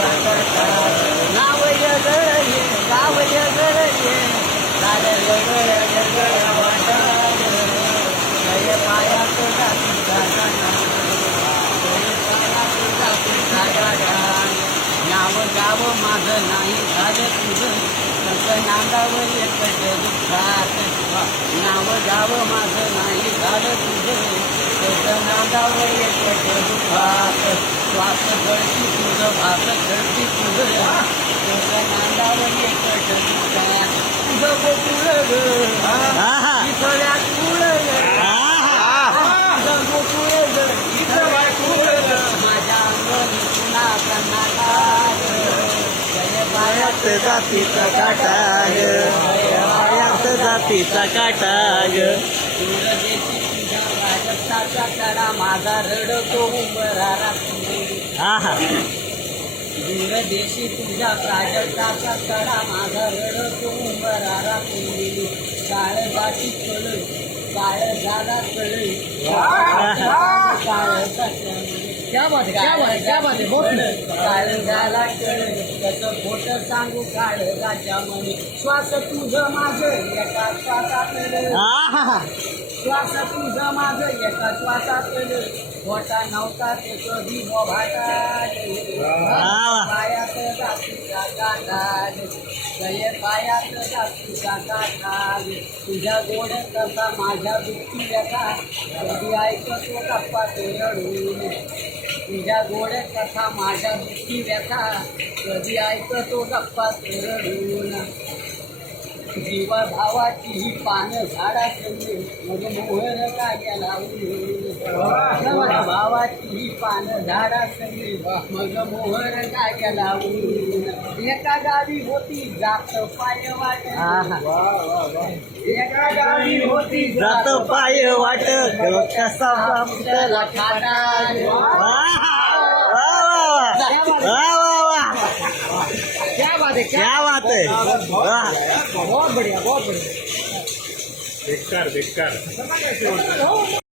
नाव जगळ ये गाव जगळ ये झालं जगळ जगळ वाटार जय पायात जातीचा गाडा नाव गाव माझं नाही झालं तुझं तसं नांदावं एकच दुःखात नाव गाव माझं नाही झालं तुझं तसं नांदावं एकच दुःखात श्वास गळती तुझं भास गळती तुझं तसं नांदावं एकच दुःखात तुझं गोकुळ ग इथल्या कुळ तुझं गोकुळ ग इथं माझ्या अंगणी पुन्हा कर्नाटक जय पायात जातीचा काटा ग पायात जातीचा काटा ग दूरदेशी तुझ्या राजस्थाचा कडा माझा रडतो उंबरा रात्री आहा दूरदेशी तुझ्या प्राजक्ताचा कडा माझा रडतो उंबरा रात्री काळजाची कळ काळजाला कळ क्या बात है क्या बात है क्या बात है बहुत काळजाला कळ कसं खोट सांगू काळजाच्या मनी श्वास तुझं माझं एका श्वासात आहा श्वास तुझं माझं एका श्वासात मोठा नव्हता ते कधी बोभाटा पायात जातीचा काटा जय पायात जातीचा काटा तुझ्या गोड कसा माझ्या दुःखी व्यथा कधी ऐकतो गप्पा ते रडून तुझ्या गोड कथा माझ्या दुःखी व्यथा कधी ऐकतो गप्पा ते रडून जीवा भावाची ही पानं झाडासंगे मग मोहर काय लावून भावाची ही पानं झाडासंगे मग मोहर काय लावून एका गावी होती जात पाय वाट एका गावी होती जात पाय वाट कसा त्याला खाटा क्या बात है क्या बात है वाह बहुत बढ़िया बहुत बढ़िया बेकार बेकार